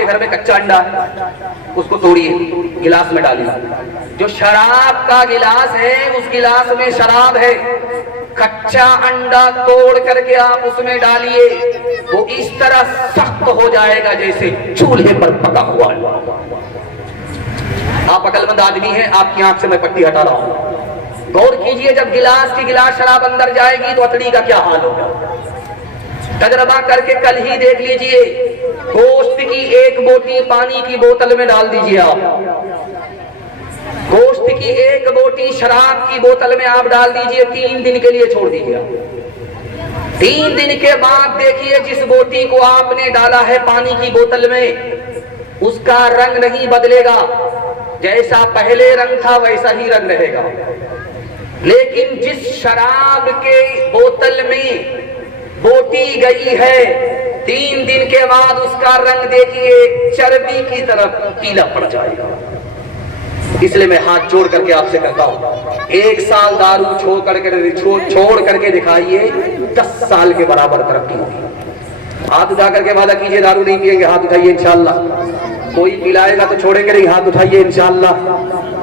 کے گھر میں کچا انڈا ہے، اس کو توڑیے، گلاس میں ڈالیے. جو شراب کا گلاس ہے اس گلاس میں شراب ہے، کچا انڈا توڑ کر کے آپ اس میں ڈالیے، وہ اس طرح سخت ہو جائے گا جیسے چولہے پر پکا ہوا ہے. آپ عقل مند آدمی ہیں، آپ کی آنکھ سے میں پٹی ہٹا رہا ہوں. غور کیجئے، جب گلاس کی گلاس شراب اندر جائے گی تو اتڑی کا کیا حال ہوگا. تجربہ کر کے کل ہی دیکھ لیجئے، گوشت کی ایک بوٹی پانی کی بوتل میں ڈال دیجئے، آپ گوشت کی ایک بوٹی شراب کی بوتل میں آپ ڈال دیجئے، 3 دن کے لیے چھوڑ دیجئے. 3 دن کے بعد دیکھیے جس بوٹی کو آپ نے ڈالا ہے پانی کی بوتل میں، اس کا رنگ نہیں بدلے گا، جیسا پہلے رنگ تھا ویسا ہی رنگ رہے گا. لیکن جس شراب کے بوتل میں بوٹی گئی ہے، 3 دن کے بعد اس کا رنگ دیکھیے چربی کی طرف پیلا پڑ جائے گا. اس لیے میں ہاتھ جوڑ کر کے آپ سے کہتا ہوں، 1 سال دارو چھوڑ کر کے دکھائیے، 10 سال کے برابر ترقی ہوگی. ہاتھ اٹھا کر کے وعدہ کیجئے دارو نہیں پیئیں گے، ہاتھ اٹھائیے انشاءاللہ. کوئی پلائے گا تو چھوڑیں گے نہیں، ہاتھ اٹھائیے انشاءاللہ.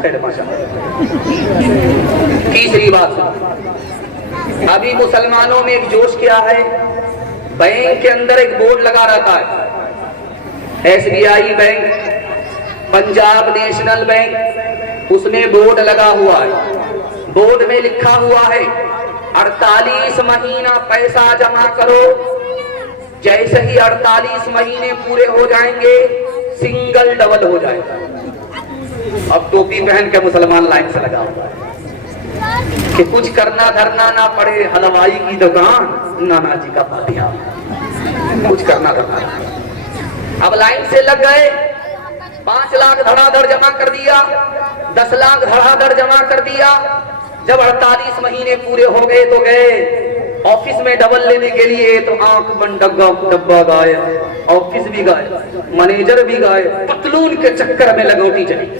خیر ماشاءاللہ. تیسری بات، ابھی مسلمانوں میں ایک جوش کیا ہے، بینک کے اندر ایک بورڈ لگا رہتا ہے، SBI bank, Punjab National Bank, اس میں بورڈ لگا ہوا ہے. بورڈ میں لکھا ہوا ہے 48 مہینہ پیسہ جمع کرو، جیسے ہی 48 مہینے پورے ہو جائیں گے سنگل ڈبل ہو جائے گا. اب ٹوپی پہن کے مسلمان لائن سے لگا ہوا ہے کہ کچھ کرنا دھرنا نہ پڑے، حلوائی کی دکان نانا جی کا پاتیا، کچھ کرنا دھرنا نہ پڑے. اب لائن سے لگ گئے، 5 لاکھ دھڑا دھڑ جمع کر دیا، 10 لاکھ دھڑا دھڑ جمع کر دیا. جب 48 مہینے پورے ہو گئے تو گئے آفس میں ڈبل لینے کے لیے، تو آنکھ بند ڈبہ گائے، آفس بھی گائے، مینیجر بھی گائے، پتلون کے چکر میں لگوٹی چلی.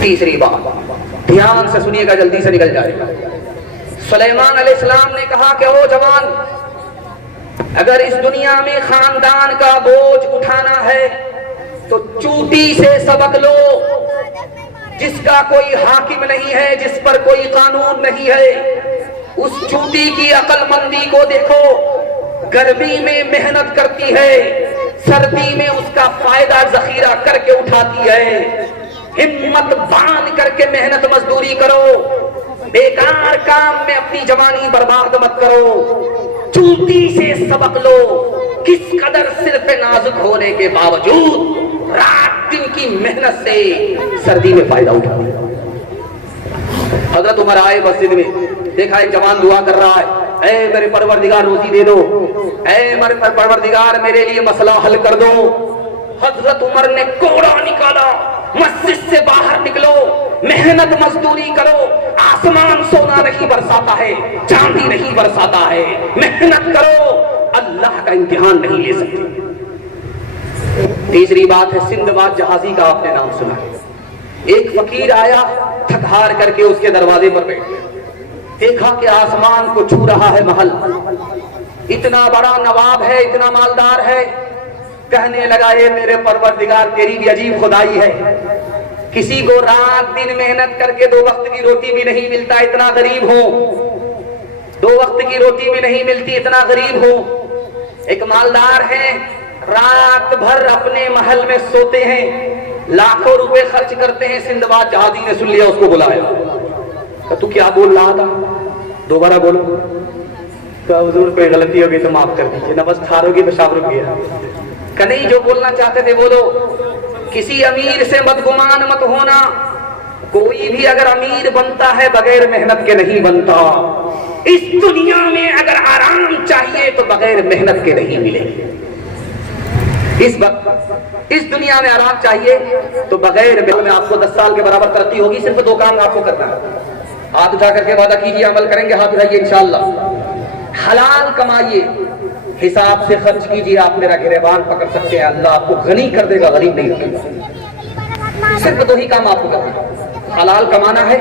تیسری بات، دھیان سے سنیے گا، جلدی سے نکل جائے گا. سلیمان علیہ السلام نے کہا کہ او جوان، اگر اس دنیا میں خاندان کا بوجھ اٹھانا ہے تو چوٹی سے سبق لو. جس کا کوئی حاکم نہیں ہے، جس پر کوئی قانون نہیں ہے، اس چوٹی کی عقل مندی کو دیکھو. گرمی میں محنت کرتی ہے، سردی میں اس کا فائدہ ذخیرہ کر کے اٹھاتی ہے. ہمت باندھ کر کے محنت مزدوری کرو، بیکار کام میں اپنی جوانی برباد مت کرو. چوٹی سے سبق لو، کس قدر صرف نازک ہونے کے باوجود رات دن کی محنت سے سردی میں فائدہ اٹھاتی ہے. حضرت عمر آئے مسجد میں، دیکھا ایک جوان دعا کر رہا ہے، اے میرے پروردگار روزی دے دو، اے میرے پروردگار میرے لیے مسئلہ حل کر دو. حضرت عمر نے کوڑا نکالا، مسجد سے باہر نکلو، محنت مزدوری کرو. آسمان سونا نہیں برساتا ہے، چاندی نہیں برساتا ہے، محنت کرو، اللہ کا امتحان نہیں لے سکتے. تیسری بات ہے سندباد جہازی کا، آپ نے نام سنا ہے. ایک فقیر آیا تھک ہار کر کے اس کے دروازے پر بیٹھے، دیکھا کہ آسمان کو چھو رہا ہے محل، اتنا بڑا نواب ہے، اتنا مالدار ہے. کہنے لگا اے میرے پروردگار تیری بھی عجیب خدائی ہے، کسی کو رات دن محنت کر کے 2 وقت کی روٹی بھی نہیں ملتا، اتنا غریب ہوں. 2 وقت کی روٹی بھی نہیں ملتی، اتنا غریب ہوں. ایک مالدار ہیں، رات بھر اپنے محل میں سوتے ہیں، لاکھوں روپے خرچ کرتے ہیں. سندباد جہازی نے سن لیا، اس کو بلایا. کہ تو کیا بول رہا تھا؟ دوبارہ بولو. کہ حضور پہ غلطی ہوگی تو معاف کر دیجیے، نہ بس تھارو کی پیشاب رک گیا. کہ نہیں، جو بولنا چاہتے تھے بولو. کسی امیر سے بدگمان مت ہونا، کوئی بھی اگر امیر بنتا ہے بغیر محنت کے نہیں بنتا. اس دنیا میں اگر آرام چاہیے تو بغیر محنت کے نہیں ملے گی. اس دنیا میں آرام چاہیے تو بغیر محنت میں آپ کو 10 سال کے برابر ترقی ہوگی. صرف 2 کام آپ کو کرنا ہے. ہاتھ اٹھا کر کے وعدہ کیجیے، عمل کریں گے. ہاتھ اٹھائیے انشاءاللہ. حلال کمائیے، حساب سے خرچ کیجیے. آپ میرا گریبان پکڑ سکتے ہیں، اللہ آپ کو غنی کر دے گا، غریب نہیں رکھے گا. صرف 2 ہی کام آپ کو کرنا ہے، حلال کمانا ہے،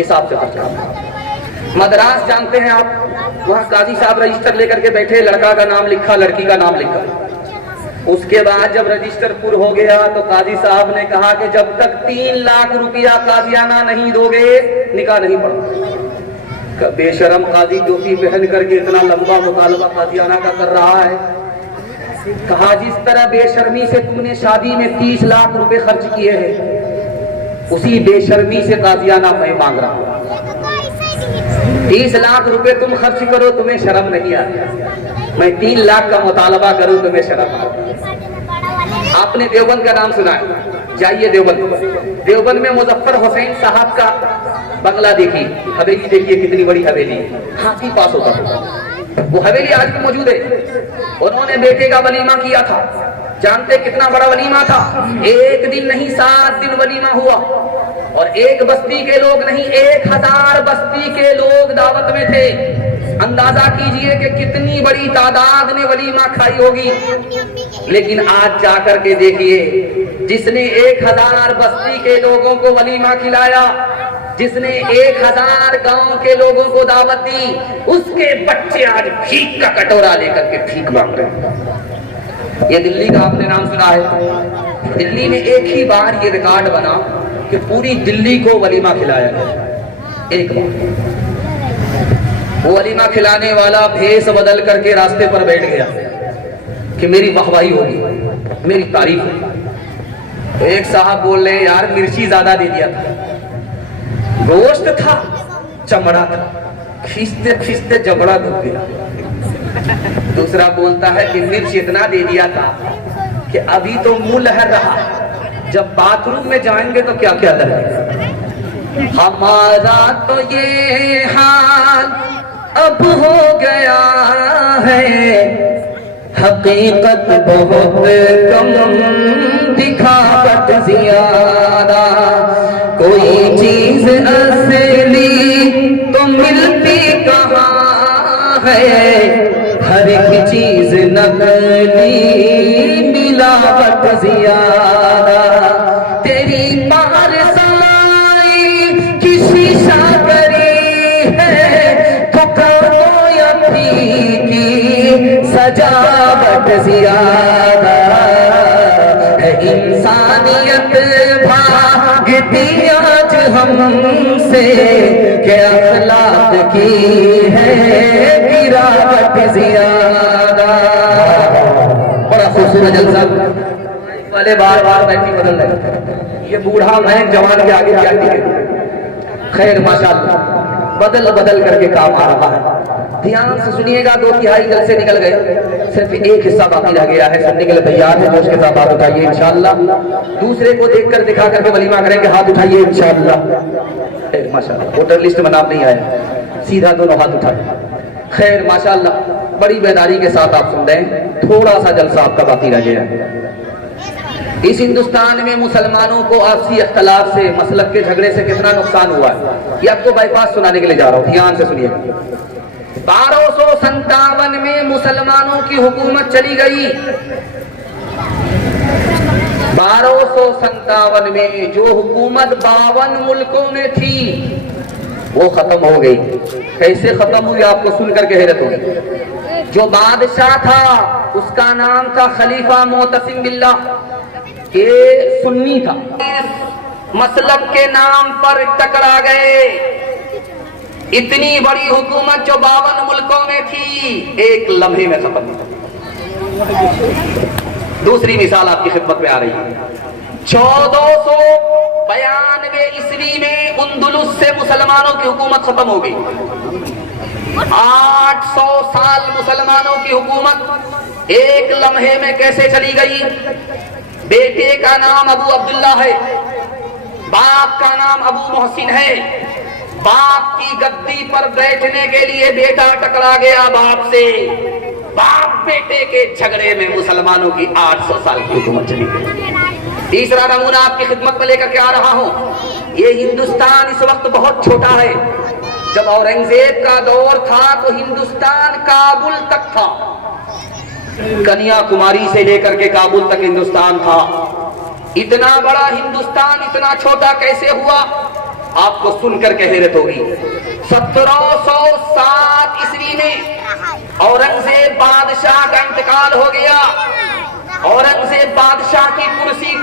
حساب سے خرچ کرنا ہے. مدراس جانتے ہیں آپ، وہاں قاضی صاحب رجسٹر لے کر کے بیٹھے، لڑکا کا نام لکھا، لڑکی کا نام لکھا. اس کے بعد جب رجسٹر پر ہو گیا تو قاضی صاحب نے کہا کہ جب تک 3 لاکھ روپیہ قاضیانہ نہیں دو گے نکاح نہیں پڑھا۔ بے شرم قاضی ٹوپی پہن کر کے اتنا لمبا مطالبہ قاضیانہ کا کر رہا ہے۔ کہا جس طرح بے شرمی سے تم نے شادی میں 30 لاکھ روپے خرچ کیے ہیں اسی بے شرمی سے قاضیانہ میں مانگ رہا ہوں۔ 30 لاکھ روپے تم خرچ کرو تمہیں شرم نہیں آتی، میں 3 لاکھ کا مطالبہ کروں تمہیں شرم آتی۔ آپ نے دیوبند کا نام سنا ہے، جائیے دیوبند۔ دیوبند میں مظفر حسین صاحب کا بنگلہ دیکھیے، حویلی دیکھیے کتنی بڑی حویلی، ہاتھی پاس ہوتا تھا۔ وہ حویلی آج بھی موجود ہے۔ انہوں نے بیٹے کا ولیمہ کیا تھا، جانتے کتنا بڑا ولیمہ تھا؟ 1 دن نہیں 7 دن ولیمہ ہوا، اور ایک بستی کے لوگ نہیں 1000 بستی کے لوگ دعوت میں تھے۔ اندازہ کیجئے کہ کتنی بڑی تعداد نے ولیمہ کھائی ہوگی۔ لیکن آج جا کر کے دیکھیے، جس نے 1000 بستی کے لوگوں کو ولیمہ کھلایا، جس نے 1000 گاؤں کے لوگوں کو دعوت دی، اس کے بچے آج بھیک کا کٹورا لے کر کے بھیک مانگ رہے ہیں۔ یہ دلی کا آپ نے نام سنا ہے؟ دلی میں ایک ہی بار یہ ریکارڈ بنا کہ پوری دلی کو ولیمہ کھلایا گیا، ایک بار۔ وہ ولیمہ کھلانے والا بھیس بدل کر کے راستے پر بیٹھ گیا کہ میری واہواہی ہوگی، میری تعریف ہوگی۔ ایک صاحب بول رہے ہیں یار مرچی زیادہ دے دیا تھا، گوشت تھا چمڑا تھا، کھینچتے کھینچتے جبڑا ڈوب گیا۔ دوسرا بولتا ہے کہ مرچ اتنا دے دیا تھا کہ ابھی تو منہ لہر رہا ہے، جب باتھ روم میں جائیں گے تو کیا کیا لگے۔ ہمارا تو یہ حال اب ہو گیا ہے، حقیقت بہت کم دکھاوٹ زیادہ، کوئی چیز اصلی تو ملتی کہاں ہے، ہر ایک چیز نقلی ملاوٹ زیادہ، تیری پارسائی کی شیشہ گری ہے، دکانوں یا کی سجاوٹ زیادہ ہے، انسانیت بھاگتی آج ہم سے کہ اخلاق کی ہے گراوٹ زیادہ۔ بڑا خوبصورت جلسہ والے بار بار بیٹھی بدل رہے، یہ بوڑھا میں جوان کے آگے جاتی ہے۔ خیر ماشاءاللہ بدل کر کے کام آ رہا ہے۔ دھیان سے سنیے گا، 2/3 جلسے نکل گئے، صرف ایک حصہ باقی رہ گیا ہے، سننے کے لیے تیار ہے؟ جوش کے ساتھ ہاتھ اٹھائیے انشاءاللہ۔ دوسرے کو دیکھ کر دکھا کر کے ولیمہ کریں گے، ہاتھ اٹھائیے انشاءاللہ۔ ماشاءاللہ ووٹر لسٹ میں نام نہیں آیا، سیدھا دونوں ہاتھ اٹھائیے۔ خیر ماشاءاللہ بڑی بیداری کے ساتھ آپ سن رہے ہیں، تھوڑا سا جلسہ آپ کا باقی رہ گیا ہے۔ اس ہندوستان میں مسلمانوں کو آپسی اختلاف سے، مسلک کے جھگڑے سے کتنا نقصان ہوا ہے، یہ آپ کو بائی پاس سنانے کے لیے جا رہا ہوں، دھیان سے سنیے۔ 1257 میں مسلمانوں کی حکومت چلی گئی۔ 1257 میں جو حکومت 52 ملکوں میں تھی وہ ختم ہو گئی۔ کیسے ختم ہوئی آپ کو سن کر کے حیرت ہوگی۔ جو بادشاہ تھا اس کا نام تھا خلیفہ معتصم باللہ، یہ سنی تھا، مسلک کے نام پر ٹکرا گئے۔ اتنی بڑی حکومت جو 52 ملکوں میں تھی ایک لمحے میں ختم ہوئی۔ دوسری مثال آپ کی خدمت میں آ رہی ہے۔ 1492 عیسوی میں اندلس سے مسلمانوں کی حکومت ختم ہو گئی۔ 800 سال مسلمانوں کی حکومت ایک لمحے میں کیسے چلی گئی؟ بیٹے کا نام ابو عبداللہ ہے، باپ کا نام ابو محسن ہے۔ باپ کی گدی پر بیٹھنے کے لیے بیٹا ٹکرا گیا باپ سے، باپ بیٹے کے جھگڑے میں مسلمانوں کی 800 سال کی حکومت چلی گئی۔ تیسرا نمونہ آپ کی خدمت میں لے کر کے آ رہا ہوں۔ یہ ہندوستان اس وقت بہت چھوٹا ہے۔ جب اورنگزیب کا دور تھا تو ہندوستان کابل تک تھا، کنیا کماری سے لے کر کے کابل تک ہندوستان تھا۔ اتنا بڑا ہندوستان اتنا چھوٹا کیسے ہوا؟ آپ کو سن کر کے حیرت ہوگی۔ 1707 عیسوی میں اورنگزیب بادشاہ کا انتقال ہو گیا،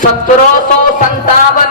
1757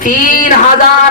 3000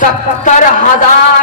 70,000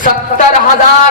70,000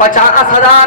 50,000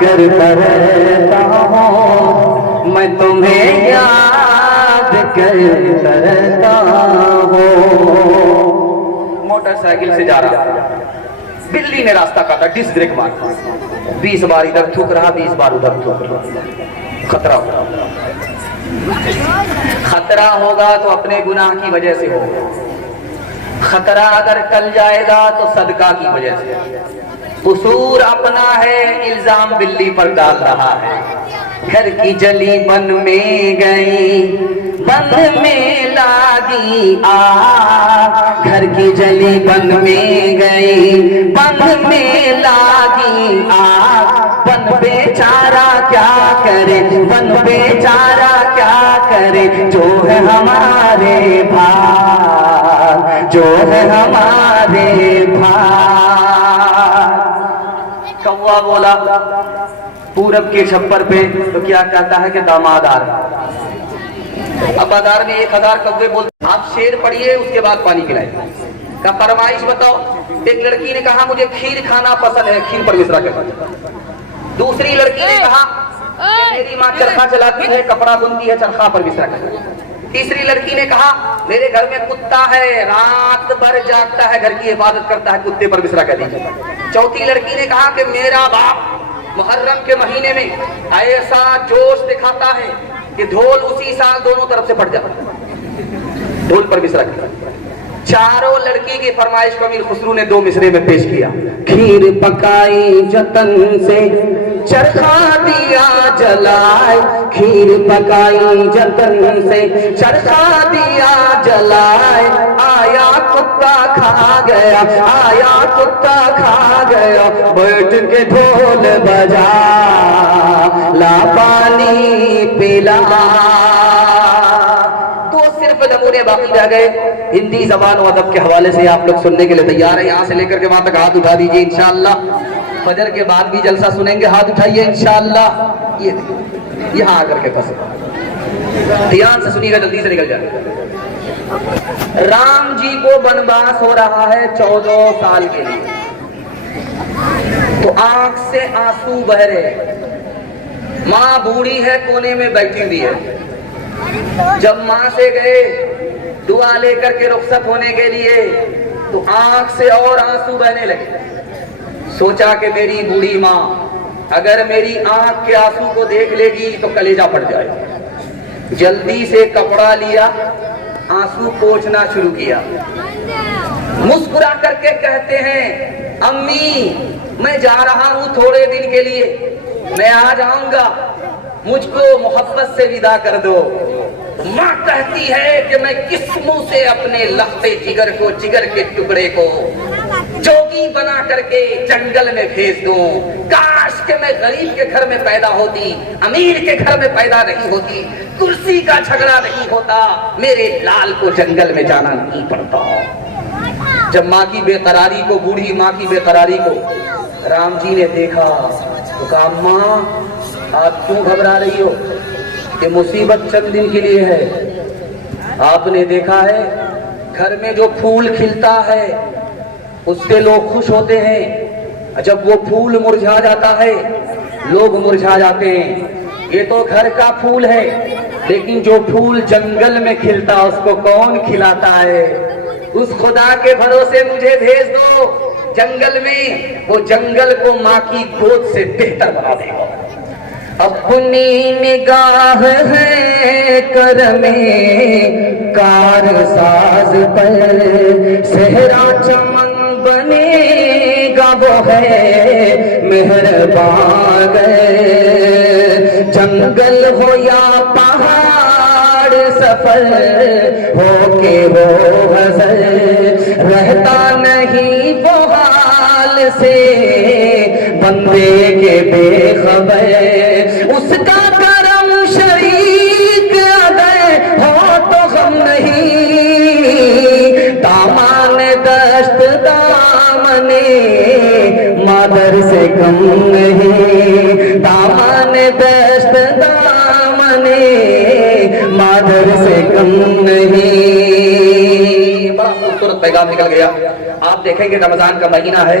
کرتا رہتا ہوں، میں تمہیں یاد کرتا رہتا ہوں۔ موٹر سائیکل سے جا رہا، بلی نے راستہ کاٹا، ڈس بریک مار، 20 بار ادھر تھوک رہا، 20 بار ادھر تھوک رہا۔ خطرہ ہوگا، خطرہ ہوگا تو اپنے گناہ کی وجہ سے ہوگا، خطرہ اگر ٹل جائے گا تو صدقہ کی وجہ سے۔ قصور اپنا ہے، الزام بلی پر ڈال رہا ہے۔ گھر کی جلی بن میں گئی، بند میں لاگی آگ، گھر کی جلی بن میں گئی، بند میں لاگی آگ، بن بیچارہ کیا کرے، بن بیچارہ کیا کرے، جو ہے ہمارے بھاگ، جو ہے ہمارے بھاگ۔ کوا بولا پورب کے چھپر پہ تو کیا کہتا ہے کہ داماد آ رہا۔ اب بازار میں 1000 کوے بولتے، آپ شیر پڑھیے اس کے بعد پانی پلائیں۔ کا فرمائش بتاؤ، ایک لڑکی نے کہا مجھے کھیر کھانا پسند ہے، کھیر پر مصرع کے بعد۔ دوسری لڑکی نے کہا کہ میری ماں چرخا چلاتی ہے، کپڑا بنتی ہے، چرخا پر مصرع کے بعد۔ تیسری لڑکی نے کہا میرے گھر میں کتا ہے، رات بھر جاگتا ہے، گھر کی حفاظت کرتا ہے، کتے پر مصرع کر دیجیے۔ چوتھی لڑکی نے کہا کہ میرا باپ محرم کے مہینے میں ایسا جوش دکھاتا ہے کہ ڈھول اسی سال دونوں طرف سے پھٹ جاتا ہے، ڈھول پر مصرع کیا۔ چاروں لڑکی کی فرمائش کو امیر خسرو نے 2 مصرے میں پیش کیا۔ کھیر پکائی جتن سے چرخا دیا جلائے، کھیر پکائی جتن سے چرخا دیا جلائے، آیا کتا کھا گیا، آیا کتا کھا گیا، بیٹھ کے ڈھول بجا لا پانی پلا۔ تو صرف نمونے باقی رہ گئے، ہندی زبان و ادب کے حوالے سے آپ لوگ سننے کے لیے تیار ہیں؟ یہاں سے لے کر کے وہاں تک ہاتھ اٹھا دیجئے انشاءاللہ۔ فجر کے بعد بھی جلسہ سنیں گے، ہاتھ اٹھائیے انشاءاللہ۔ یہ دیکھیں یہاں آ کر کے بس دھیان سے سنیے گا، جلدی سے نکل جائے۔ رام جی کو بنواس ہو رہا ہے 14 سال کے لیے، تو آنکھ سے آنسو بہ رہے، ماں بوڑھی ہے کونے میں بیٹھی ہوئی ہے۔ جب ماں سے گئے دعا لے کر کے رخصت ہونے کے لیے تو آنکھ سے اور آنسو بہنے لگے۔ سوچا کہ میری بوڑھی ماں اگر میری آنکھ کے آنسو کو دیکھ لے گی تو کلیجہ پھٹ جائے۔ جلدی سے کپڑا لیا، آنسو پوچھنا شروع کیا، مسکرا کر کے کہتے ہیں امی میں جا رہا ہوں تھوڑے دن کے لیے، میں آ جاؤں گا، مجھ کو محبت سے ودا کر دو۔ ماں کہتی ہے کہ میں کس منہ سے اپنے لختے جگر کو، جگر کے ٹکڑے کو جوگی بنا کر کے جنگل میں بھیج دوں؟ کاش کہ میں غریب کے گھر میں پیدا ہوتی، امیر کے گھر میں پیدا نہیں ہوتی، کرسی کا جھگڑا نہیں ہوتا، میرے لال کو جنگل میں جانا نہیں پڑتا۔ جب ماں کی بے قراری کو، بوڑھی ماں کی بے قراری کو رام جی نے دیکھا تو کہا ماں آپ کیوں گھبرا رہی ہو؟ کہ مصیبت چند دن کے لیے ہے۔ آپ نے دیکھا ہے گھر میں جو پھول کھلتا ہے اس سے لوگ خوش ہوتے ہیں، جب وہ پھول مرجھا جاتا ہے لوگ مرجھا جاتے ہیں۔ یہ تو گھر کا پھول ہے، لیکن جو پھول جنگل میں کھلتا اس کو کون کھلاتا ہے؟ اس خدا کے بھروسے مجھے بھیج دو جنگل میں، وہ جنگل کو ماں کی گود سے بہتر بنا دے گا۔ اپنی نگاہ ہے کرم کار ساز پر، صحرا چمن بنے گا وہ ہے مہربان، جنگل ہو یا پہاڑ سفر ہو کے وہ حضر، رہتا نہیں وہ حال سے بندے کے بے خبر، اس کا کرم شریک اگر ہو تو غم نہیں، دامان دشت دامن مادر سے کم نہیں، دامان دشت دامن مادر سے کم نہیں۔ بڑا خوبصورت پیغام نکل گیا۔ آپ دیکھیں گے رمضان کا مہینہ ہے،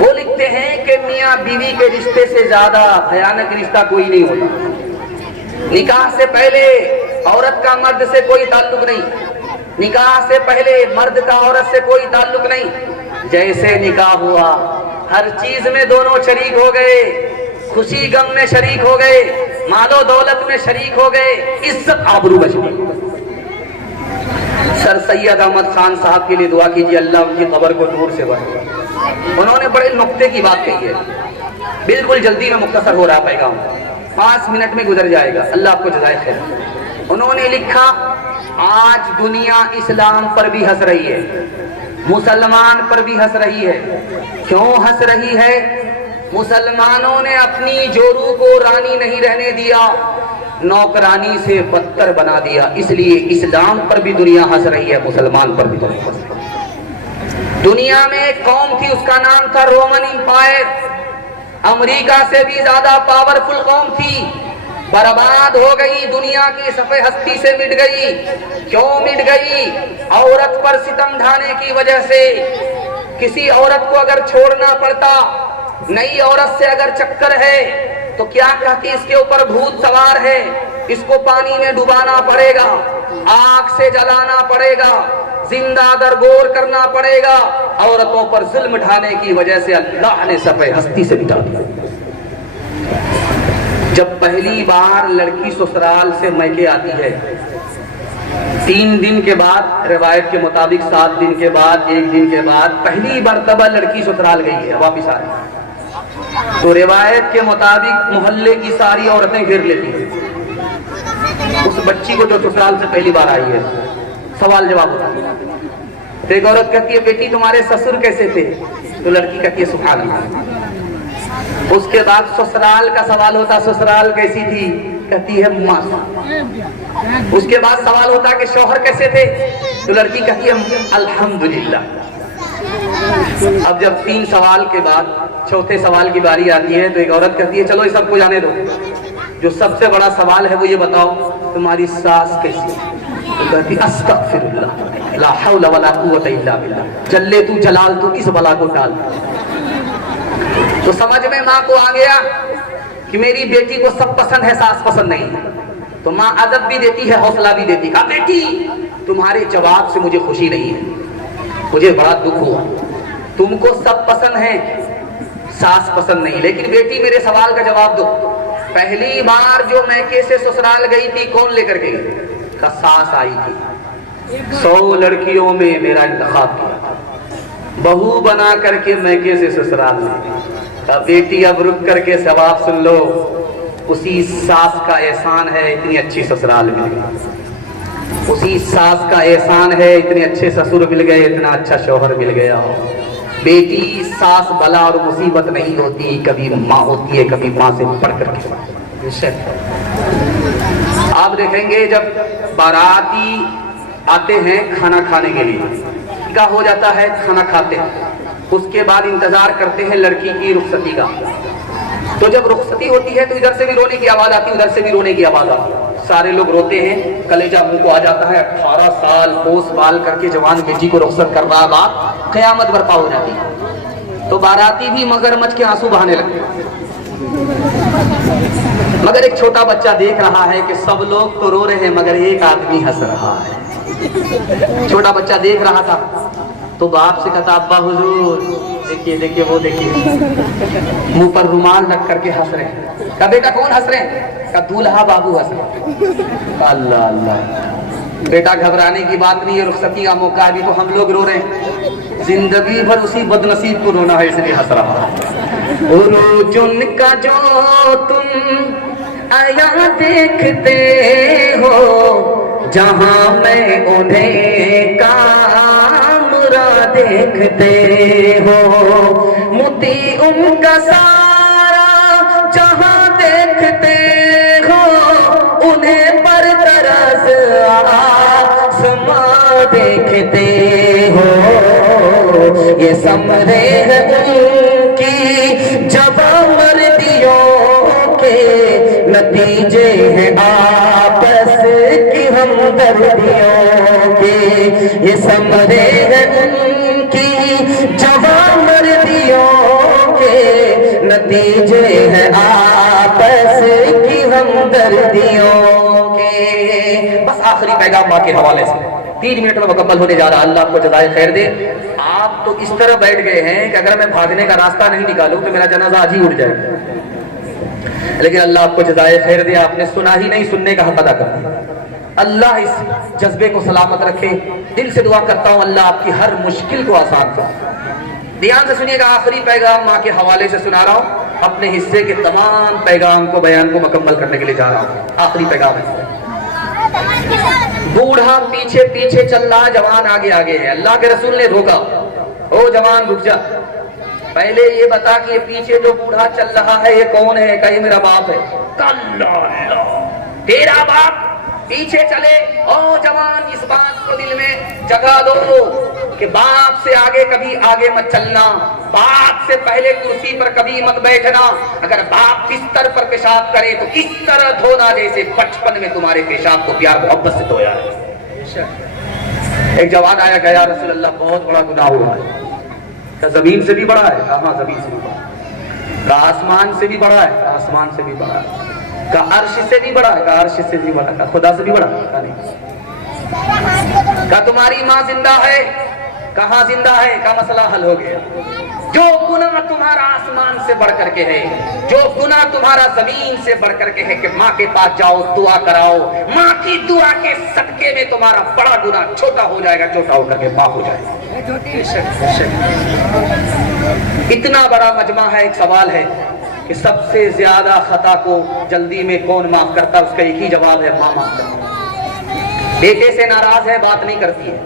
وہ لکھتے ہیں کہ میاں بیوی کے رشتے سے زیادہ بھیانک رشتہ کوئی نہیں ہوتا۔ نکاح سے پہلے عورت کا مرد سے کوئی تعلق نہیں، نکاح سے پہلے مرد کا عورت سے کوئی تعلق نہیں، جیسے نکاح ہوا ہر چیز میں دونوں شریک ہو گئے، خوشی غم میں شریک ہو گئے، مال و دولت میں شریک ہو گئے، عزت آبرو بچ گئی۔ سر سید احمد خان صاحب کے لیے دعا کیجیے، اللہ ان کی قبر کو نور سے بھرے۔ انہوں نے بڑے نقطے کی بات کہی ہے، بالکل جلدی میں مختصر ہو رہا پیغام، 5 منٹ میں گزر جائے گا، اللہ آپ کو جزائے خیر۔ انہوں نے لکھا آج دنیا اسلام پر بھی ہنس رہی ہے، مسلمان پر بھی ہنس رہی ہے۔ کیوں ہنس رہی ہے؟ مسلمانوں نے اپنی جورو کو رانی نہیں رہنے دیا، نوکرانی سے بدتر بنا دیا، اس لیے اسلام پر بھی دنیا ہنس رہی ہے، مسلمان پر بھی دنیا ہنس رہی ہے۔ دنیا میں ایک قوم تھی، اس کا نام تھا رومن امپائر، امریکہ سے بھی زیادہ پاورفل قوم تھی، برباد ہو گئی، دنیا کی صفحہ ہستی سے مٹ گئی۔ کیوں مٹ گئی؟ عورت پر ستم ڈھانے کی وجہ سے۔ کسی عورت کو اگر چھوڑنا پڑتا، نئی عورت سے اگر چکر ہے تو کیا کہتی اس کے اوپر بھوت سوار ہے، اس کو پانی میں ڈبانا پڑے گا، آگ سے جلانا پڑے گا، زندہ درگور کرنا پڑے گا۔ عورتوں پر ظلم ڈھانے کی وجہ سے اللہ نے صفحہ ہستی سے مٹا دیا۔ جب پہلی بار لڑکی سسرال سے میکے آتی ہے، 3 دن کے بعد، روایت کے مطابق 7 دن کے بعد، 1 دن کے بعد پہلی مرتبہ لڑکی سسرال گئی ہے، واپس آ رہی ہے، تو روایت کے مطابق محلے کی ساری عورتیں گھیر لیتی ہیں اس بچی کو جو سسرال سے پہلی بار آئی ہے۔ سوال جواب ہوتا ہے، تو ایک عورت کہتی ہے بیٹی تمہارے سسر کیسے تھے؟ تو لڑکی کہتی ہے سبحان اللہ۔ اس کے بعد سسرال کا سوال ہوتا، سسرال کیسی تھی؟ کہتی ہے ماشاءاللہ۔ اس کے بعد سوال ہوتا کہ شوہر کیسے تھے؟ تو لڑکی کہتی ہے الحمدللہ۔ اب جب 3 سوال کے بعد 4تھے سوال کی باری آتی ہے تو ایک عورت کہتی ہے چلو یہ سب کو جانے دو، جو سب سے بڑا سوال ہے وہ یہ بتاؤ تمہاری ساس کیسی؟ تو کہتی استغفر اللہ لا حول ولا قوت الا باللہ، جلے تو جلال تو کس بلا کو ٹال۔ تو سمجھ میں ماں کو آ گیا کہ میری بیٹی کو سب پسند ہے، ساس پسند نہیں ہے، تو ماں ادب بھی دیتی ہے، حوصلہ بھی دیتی ہے۔ کہا بیٹی تمہارے جواب سے مجھے خوشی نہیں ہے، مجھے بڑا دکھ ہوا، تم کو سب پسند ہے، ساس پسند نہیں، لیکن بیٹی میرے سوال کا جواب دو، پہلی بار جو میکے سے سسرال گئی تھی کون لے کر گئی؟ کہا ساس آئی تھی، 100 لڑکیوں میں میرا انتخاب کیا تھا، بہو بنا کر کے میکے سے سسرال میں۔ کہا بیٹی اب رک کر کے ثواب سن لو، اسی ساس کا احسان ہے اتنی اچھی سسرال مل گئی، اسی ساس کا احسان ہے اتنے اچھے سسر مل گئے، اتنا اچھا شوہر مل گیا۔ بیٹی ساس بلا اور مصیبت نہیں ہوتی، کبھی ماں ہوتی ہے، کبھی ماں سے بڑھ کر کے۔ آپ دیکھیں گے جب باراتی آتے ہیں کھانا کھانے کے لیے، نکاح ہو جاتا ہے، کھانا کھاتے ہیں، اس کے بعد انتظار کرتے ہیں لڑکی کی رخصتی کا۔ تو جب رخصتی ہوتی ہے تو ادھر سے بھی رونے کی آواز آتی ہے، ادھر سے بھی رونے کی آواز آتی ہے، سارے لوگ روتے ہیں، کلیجہ منہ کو آ جاتا ہے، 18 سال پوس پال کر کے جوان بیٹی کو رخصت کر رہا باپ، قیامت برپا ہو جاتی ہے۔ تو باراتی بھی مگرمچھ کے آنسو بہانے لگتے ہیں، مگر ایک چھوٹا بچہ دیکھ رہا ہے کہ سب لوگ تو رو رہے ہیں مگر ایک آدمی ہنس رہا ہے۔ چھوٹا بچہ دیکھ رہا تھا تو باپ سے کہتا ابا حضور دیکھیے دیکھیے وہ دیکھیے، منہ پر رومال رکھ کر کے ہنس رہے ہیں۔ کہا بیٹا کون ہنس رہے ہیں؟ کہا دولہا بابو ہنس رہے ہیں۔ اللہ اللہ، بیٹا گھبرانے کی بات نہیں ہے، رخصتی کا موقع ابھی تو ہم لوگ رو رہے ہیں، زندگی بھر اسی بد نصیب کو رونا ہے اس لیے ہنس رہا ہے۔ عروج ان کا جو تم آیا دیکھتے ہو، جہاں میں انہیں کامرا دیکھتے ہو، موتی ان کا سارا جہاں دیکھتے ہو، انہیں پر طرز آسماں دیکھتے ہو، یہ سمرے ہیں ان کی جوان مردیوں کے، نتیجے ہیں آپس کی ہمدردیوں کے، یہ سمرے ہیں ان کی جوان مردیوں نتیجے ہیں آپس کی ہمدردیوں کے. بس آخری پیغام ماں کے حوالے سے 3 منٹ میں مکمل ہونے جا رہا. اللہ آپ کو جزائے خیر دے. آپ تو اس طرح بیٹھ گئے ہیں کہ اگر میں بھاگنے کا راستہ نہیں نکالوں تو میرا جنازہ آج ہی اٹھ جائے گا. لیکن اللہ آپ کو جزائے خیر دے, آپ نے سنا ہی نہیں, سننے کا حق ادا کر دیا. اللہ اس جذبے کو سلامت رکھے. دل سے دعا کرتا ہوں اللہ آپ کی ہر مشکل کو آسان کرے. دھیان سے سنیے گا, آخری پیغام ماں کے حوالے سے سنا رہا ہوں. اپنے حصے کے تمام پیغام کو بیان کو مکمل کرنے کے لیے جا رہا ہوں. آخری پیغام ہے. بوڑھا پیچھے پیچھے چل رہا, جوان آگے آگے ہے. اللہ کے رسول نے روکا, او جوان رک جا, پہلے یہ بتا کہ یہ پیچھے جو بوڑھا چل رہا ہے یہ کون ہے؟ کہ یہ میرا باپ ہے. اللہ تیرا باپ پیچھے چلے. او جوان اس بات کو دل میں جگا دو کہ باپ سے آگے کبھی آگے مت چلنا, باپ سے پہلے کرسی پر کبھی مت بیٹھنا. اگر باپ بستر پر پیشاب کرے تو اس طرح دھونا جیسے بچپن میں تمہارے پیشاب کو پیار محبت سے دھویا ہے. ایک جوان آیا کہ یا رسول اللہ بہت بڑا گناہ ہوا ہے. کہ زمین سے بھی بڑا ہے؟ کہاں زمین سے بھی بڑا ہے. کہ آسمان سے بھی بڑا ہے؟ کہ آسمان سے بھی بڑا ہے. کہ عرش سے بھی بڑا ہے؟ کہ عرش سے بھی بڑا ہے. کہ خدا سے بھی بڑا ہے؟ کہ نہیں. کہ تمہاری ماں زندہ ہے؟ کہاں زندہ ہے؟ کا مسئلہ حل ہو گیا. جو گناہ تمہارا آسمان سے بڑھ کر کے ہے, جو گناہ تمہارا زمین سے بڑھ کر کے ہے کہ ماں کے پاس جاؤ دعا کراؤ, ماں کی دعا کے صدقے میں تمہارا بڑا گناہ چھوٹا ہو جائے گا, چھوٹا ہو کر کے معاف ہو جائے گا. اتنا بڑا مجمع ہے. ایک سوال ہے کہ سب سے زیادہ خطا کو جلدی میں کون معاف کرتا؟ اس کا ایک ہی جواب ہے, ماں معاف کرتا. بیٹے سے ناراض ہے, بات نہیں کرتی ہے,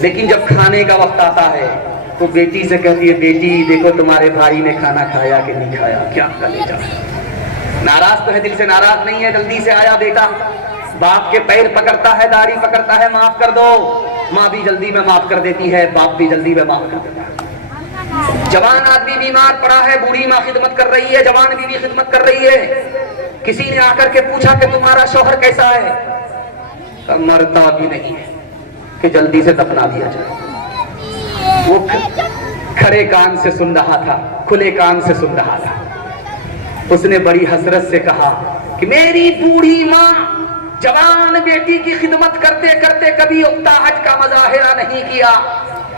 لیکن جب کھانے کا وقت آتا ہے تو بیٹی سے کہتی ہے بیٹی دیکھو تمہارے بھائی نے کھانا کھایا کہ نہیں کھایا. کیا کلیجہ ہے. ناراض تو ہے, دل سے ناراض نہیں ہے. جلدی سے آیا بیٹا, باپ کے پیر پکڑتا ہے, داڑھی پکڑتا ہے, معاف کر دو. ماں بھی جلدی میں معاف کر دیتی ہے, باپ بھی جلدی میں معاف کر دیتا ہے. جوان آدمی بیمار پڑا ہے, بوڑھی ماں خدمت کر رہی ہے, جوان بیوی خدمت کر رہی ہے. کسی نے آ کر کے پوچھا کہ تمہارا شوہر کیسا ہے؟ مرتا بھی نہیں ہے کہ جلدی سے دفنا دیا جائے. وہ کھڑے کان سے سن رہا تھا, کھلے کان سے سن رہا تھا. اس نے بڑی حسرت سے کہا کہ میری بوڑھی ماں جوان بیٹی کی خدمت کرتے کرتے کبھی اکتاہٹ کا مظاہرہ نہیں کیا.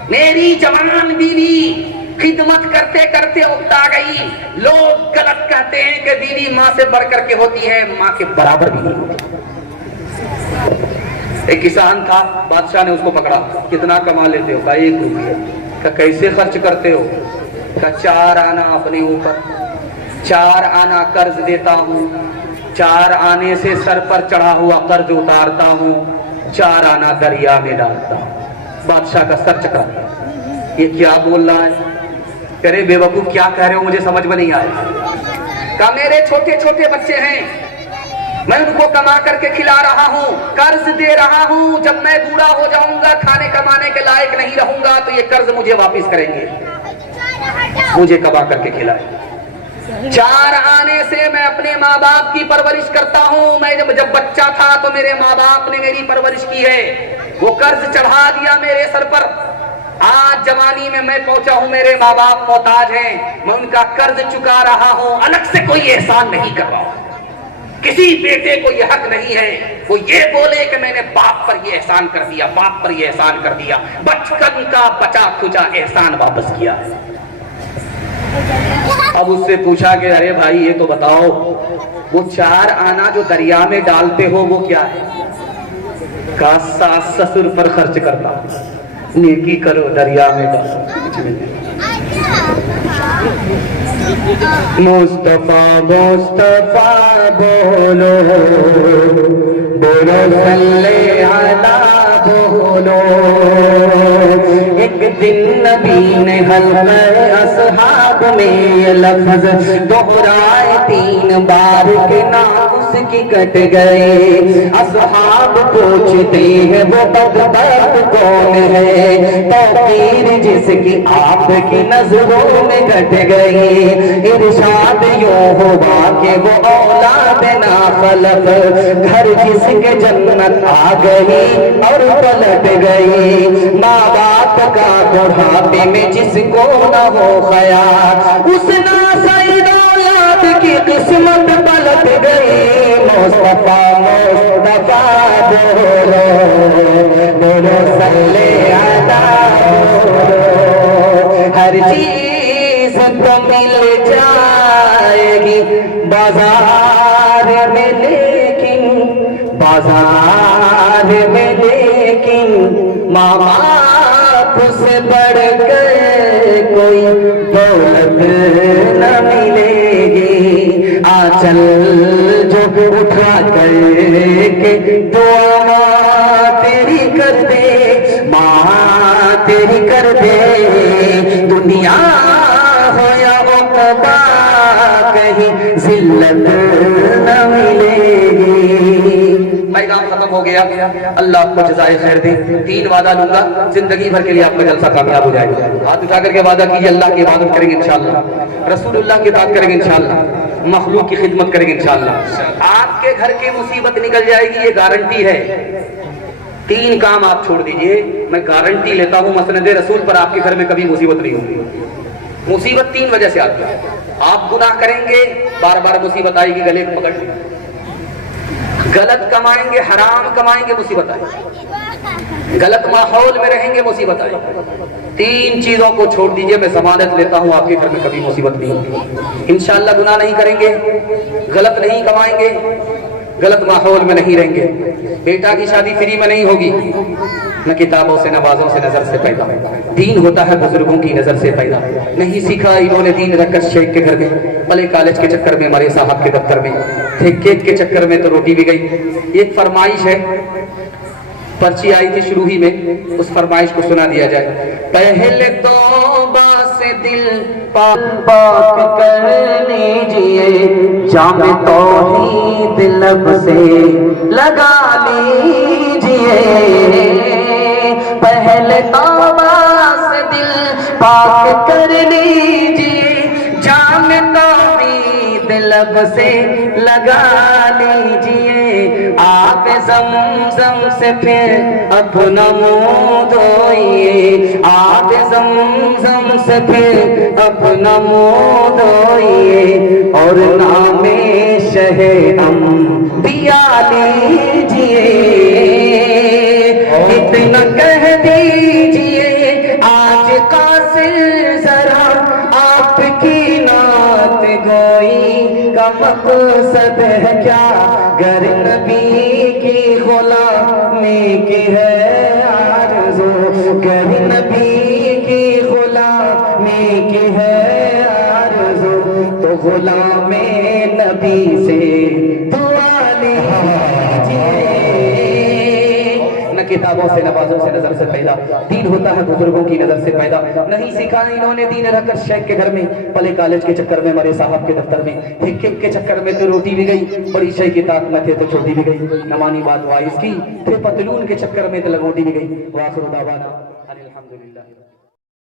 میری جوان بیوی خدمت کرتے کرتے اکتا گئی. لوگ غلط کہتے ہیں کہ بیوی ماں سے بڑھ کر کے ہوتی ہے, ماں کے برابر بھی نہیں ہوتی. ایک کسان تھا, بادشاہ نے اس کو پکڑا. کتنا کما لیتے ہو؟ کہا 1 روپیہ. کہا کیسے خرچ کرتے ہو؟ کہا 4 آنا اپنے اوپر, 4 آنا قرض دیتا ہوں, 4 آنے سے سر پر چڑھا ہوا قرض اتارتا ہوں, 4 آنا دریا میں ڈالتا ہوں. بادشاہ کا سر چکرا گیا. یہ کیا بول رہا ہے؟ کہہ رہے بے وقوف کیا کہہ رہے ہو, مجھے سمجھ میں نہیں آیا. کہا میرے چھوٹے چھوٹے بچے ہیں, میں ان کو کما کر کے کھلا رہا ہوں, قرض دے رہا ہوں. جب میں بوڑھا ہو جاؤں گا, کھانے کمانے کے لائق نہیں رہوں گا, تو یہ قرض مجھے واپس کریں گے, مجھے کما کر کے کھلائیں. 4 آنے سے میں اپنے ماں باپ کی پرورش کرتا ہوں. میں جب بچہ تھا تو میرے ماں باپ نے میری پرورش کی ہے. وہ قرض چڑھا دیا میرے سر پر. آج جوانی میں میں پہنچا ہوں, میرے ماں باپ محتاج ہیں, میں ان کا قرض چکا رہا ہوں. الگ سے کوئی احسان نہیں کر رہا ہوں. کسی بیٹے کو یہ حق نہیں ہے وہ یہ بولے کہ میں نے باپ پر یہ احسان کر دیا, باپ پر یہ احسان کر دیا. بچپن کا بچا کھچا احسان واپس کیا. اب اس سے پوچھا کہ ارے بھائی یہ تو بتاؤ, وہ 4 آنا جو دریا میں ڈالتے ہو وہ کیا ہے؟ کہا ساس سسر پر خرچ کرتا ہوں. نیکی کرو دریا میں ڈالو. مصطفیٰ مصطفیٰ بولو بولو صلی علی بولو. ایک دن نبی نے حلقہ اصحاب میں یہ لفظ دہرائے 3 بار کے نام اس کی کٹ گئے. اصحاب پوچھتے ہیں وہ بدبخت کون ہے, توقیر جس کی آپ کی نظروں میں کٹ گئی. ارشاد یوں ہوا کہ وہ اولاد ناخلف, گھر جس کے جنت آ گئی اور پلٹ گئی. ماں باپ کا بڑھاپے میں جس کو نہ ہو خیال, اس ناسعید قسمت پلٹ گئی مصطفیٰ مصطفیٰ بولو بولو صلی علی بولو ہر چیز تو مل جائے گی بازار میں لیکن بازار میں لیکن ماں باپ سے بڑھ کر کوئی دولت نہ ملے گی آنچل جو اٹھا کر کے دعا ماں تیری کر دے ماں تیری کر دے دنیا ہو یا عقبہ کہیں ذلت نہ ملے گی پیغام ختم ہو گیا اللہ آپ کو جزائے خیر دے تین وعدہ لوں گا زندگی بھر کے لیے آپ کا جلسہ کامیاب ہو جائے گا ہاتھ اٹھا کر کے وعدہ کیجیے اللہ کی عبادت کریں گے انشاءاللہ رسول اللہ کی اطاعت کریں گے انشاءاللہ مخلوق کی خدمت کریں گے انشاءاللہ آپ کے گھر کی مصیبت نکل جائے گی یہ گارنٹی ہے تین کام آپ چھوڑ دیجئے میں گارنٹی لیتا ہوں مسند رسول پر آپ کے گھر میں کبھی مصیبت نہیں ہوگی مصیبت تین وجہ سے آتی ہے آپ گناہ کریں گے بار بار مصیبت آئے گی گلے کو پکڑ غلط کمائیں گے حرام کمائیں گے مصیبت آئے گی غلط ماحول میں رہیں گے مصیبت آئے گی تین چیزوں کو چھوڑ دیجئے میں ضمانت لیتا ہوں آپ کے گھر میں کبھی مصیبت نہیں ہوگی انشاءاللہ گناہ نہیں کریں گے غلط نہیں کمائیں گے غلط ماحول میں نہیں رہیں گے بیٹا کی شادی فری میں نہیں ہوگی نہ کتابوں سے نہ بازوں سے نظر سے پیدا دین ہوتا ہے بزرگوں کی نظر سے پیدا نہیں سیکھا انہوں نے دین رکت شیخ کے گھر میں پلے کالج کے چکر میں مرے صاحب کے دفتر میں کیک کے چکر میں تو روٹی بھی گئی ایک فرمائش ہے پرچی آئی تھی شروع ہی میں اس فرمائش کو سنا دیا جائے پہلے توبہ سے دل پاک کر لیجئے جام توحید لب سے لگا لیجئے پہلے توبہ سے دل پاک کر لیجئے جام توحید لب سے لگا لیجئے آپ زمزم سے پھر اپنا منہ دھوئیے آپ زمزم سے پھر اپنا منہ دھوئیے اور نام شہ انبیاء لیجئے اتنا کہہ دیجئے آج قاصر ذرا آپ کی نعت گوئی کا مقصد ہے کیا گر نبی کی غلامی کی ہے آرزو گر نبی کی غلامی کی ہے آرزو تو غلام نبی سے دعا لیجئے نہ کتابوں سے نہ بازوں سے نظر سے پیدا دین ہوتا ہے بزرگوں کی نظر سے پیدا نہیں سیکھا انہوں نے دین رکت شیخ کے گھر میں پلے کالج کے چکر میں مرے صاحب کے دفتر میں ہک کے چکر میں تو روٹی بھی گئی بڑی شیخ کی طاقت میں تھے تو چھوٹی بھی گئی نمانی بات وائز کی پھر پتلون کے چکر میں تو لگوٹی بھی گئی وآخر دعوانا الحمدللہ